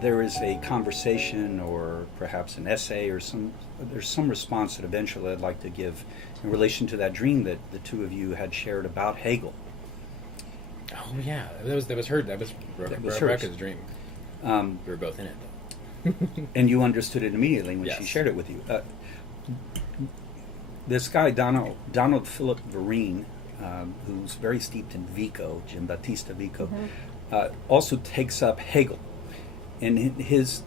there is a conversation or perhaps an essay or there's some response that eventually I'd like to give in relation to that dream that the two of you had shared about Hegel. Oh yeah, that was Rebecca's dream. We were both in it, though. And you understood it immediately when Yes. she shared it with you. This guy, Donald Philip Vereen, who's very steeped in Vico, Giambattista Vico, also takes up Hegel. And he's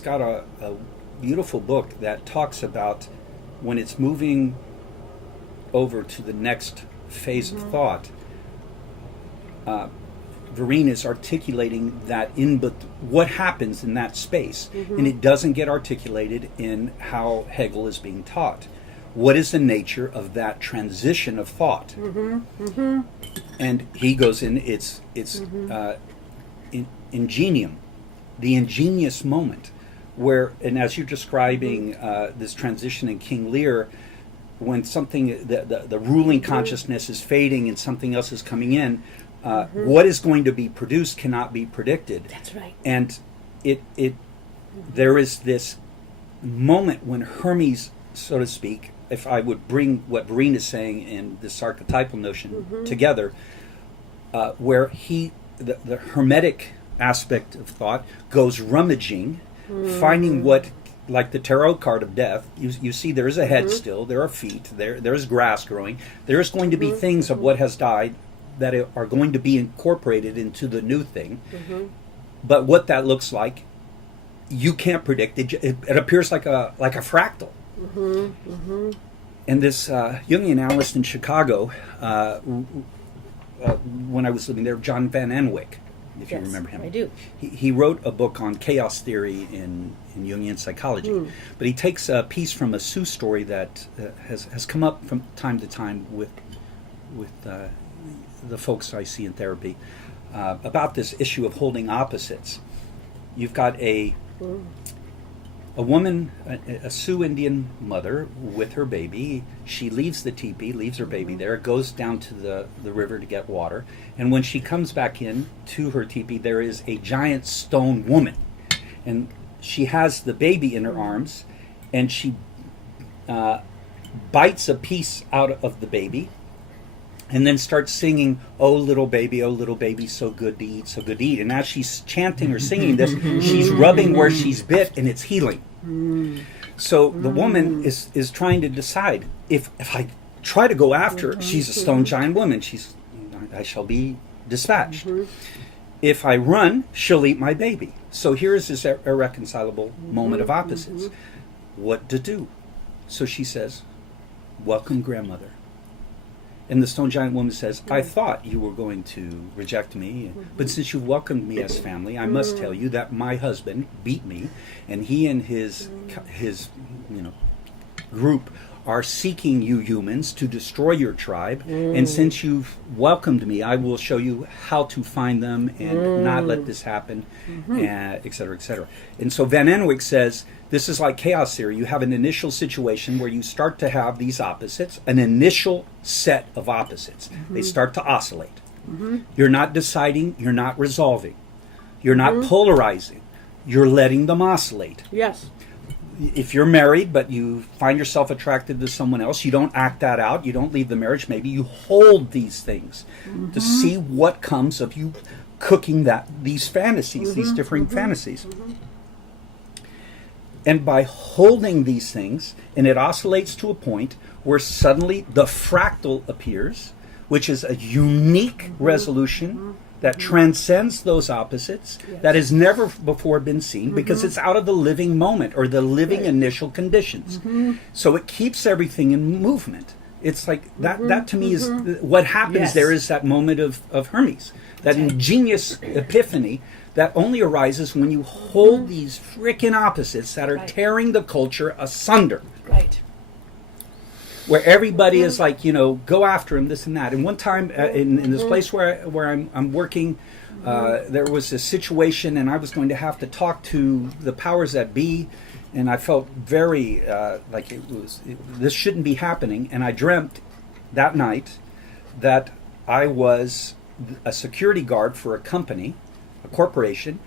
got a beautiful book that talks about when it's moving over to the next phase of thought. Vereen is articulating that but what happens in that space, and it doesn't get articulated in how Hegel is being taught. What is the nature of that transition of thought? And he goes in. It's ingenium, the ingenious moment, where, and as you're describing this transition in King Lear, when something the ruling consciousness is fading and something else is coming in. What is going to be produced cannot be predicted. That's right. And there is this moment when Hermes, so to speak, if I would bring what Vereen is saying in this archetypal notion together, where the hermetic aspect of thought goes rummaging, finding what, like the tarot card of death, you see there is a head still, there are feet, there's grass growing, there's going to be things of what has died that are going to be incorporated into the new thing. But what that looks like, you can't predict. It appears like a fractal. And this Jungian analyst in Chicago, when I was living there, John Van Enwyck, if you remember him. I do. He wrote a book on chaos theory in Jungian psychology. But he takes a piece from a Sue story that has come up from time to time with the folks I see in therapy, about this issue of holding opposites. You've got a woman, a Sioux Indian mother with her baby. She leaves the teepee, leaves her baby there, goes down to the river to get water, and when she comes back in to her teepee, there is a giant stone woman, and she has the baby in her arms, and she bites a piece out of the baby, and then starts singing, oh little baby, so good to eat, so good to eat. And as she's chanting or singing this, she's rubbing where she's bit, and it's healing. So the woman is trying to decide, if I try to go after her, she's a stone giant woman, I shall be dispatched. If I run, she'll eat my baby. So here's this irreconcilable moment of opposites. What to do? So she says, welcome, grandmother. And the stone giant woman says, I thought you were going to reject me, but since you've welcomed me as family, I must tell you that my husband beat me, and he and his group are seeking you humans to destroy your tribe. And since you've welcomed me, I will show you how to find them and not let this happen, et cetera, et cetera. And so Van Enwyck says, this is like chaos theory. You have an initial situation where you start to have these opposites, an initial set of opposites. They start to oscillate. You're not deciding, you're not resolving. You're not polarizing. You're letting them oscillate. Yes. If you're married but you find yourself attracted to someone else, you don't act that out, you don't leave the marriage, maybe you hold these things to see what comes of you cooking these fantasies, these differing fantasies. And by holding these things, and it oscillates to a point where suddenly the fractal appears, which is a unique resolution that transcends those opposites, that has never before been seen, because it's out of the living moment or the living initial conditions. So it keeps everything in movement. It's like that to me is what happens. There is that moment of Hermes, that ingenious epiphany that only arises when you hold these frickin' opposites that are tearing the culture asunder. Right. Where everybody is like, go after him, this and that. And one time in this place where I'm working, there was a situation, and I was going to have to talk to the powers that be, and I felt very like this shouldn't be happening. And I dreamt that night that I was a security guard for a company, a corporation,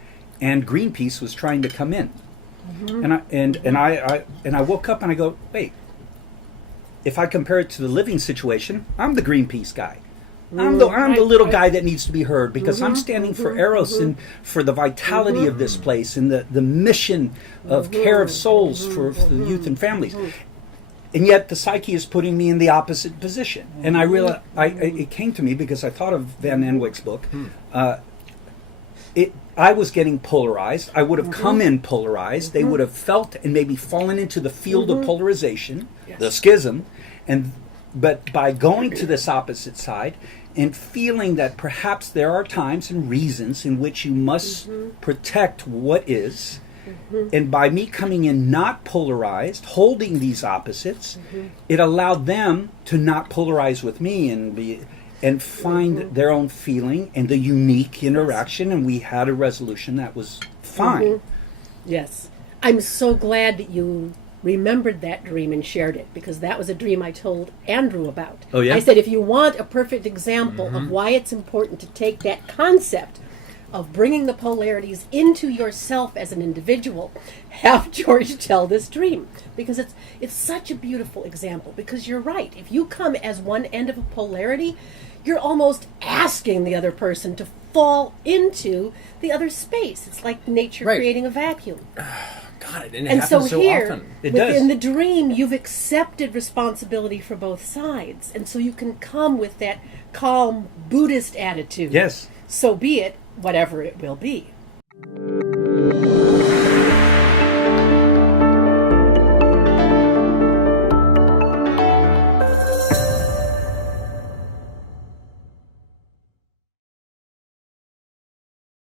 and Greenpeace was trying to come in. And I woke up and I go, wait. If I compare it to the living situation, I'm the Greenpeace guy. I'm the little guy that needs to be heard because I'm standing for Eros and for the vitality of this place and the mission of care of souls for the youth and families. And yet the psyche is putting me in the opposite position. And I realized, it came to me because I thought of Van Enwick's book. I was getting polarized. I would have come in polarized. They would have felt and maybe fallen into the field of polarization, the schism, but by going to this opposite side and feeling that perhaps there are times and reasons in which you must protect what is, and by me coming in not polarized, holding these opposites, it allowed them to not polarize with me and find their own feeling and the unique interaction, and we had a resolution that was fine. Yes. I'm so glad that you remembered that dream and shared it, because that was a dream I told Andrew about. Oh, yeah? I said, if you want a perfect example of why it's important to take that concept of bringing the polarities into yourself as an individual, have George tell this dream, because it's such a beautiful example. Because you're right, if you come as one end of a polarity, you're almost asking the other person to fall into the other space. It's like nature creating a vacuum. God, and it and happens so here, often. within the dream, you've accepted responsibility for both sides, and so you can come with that calm Buddhist attitude. Yes. So be it, whatever it will be.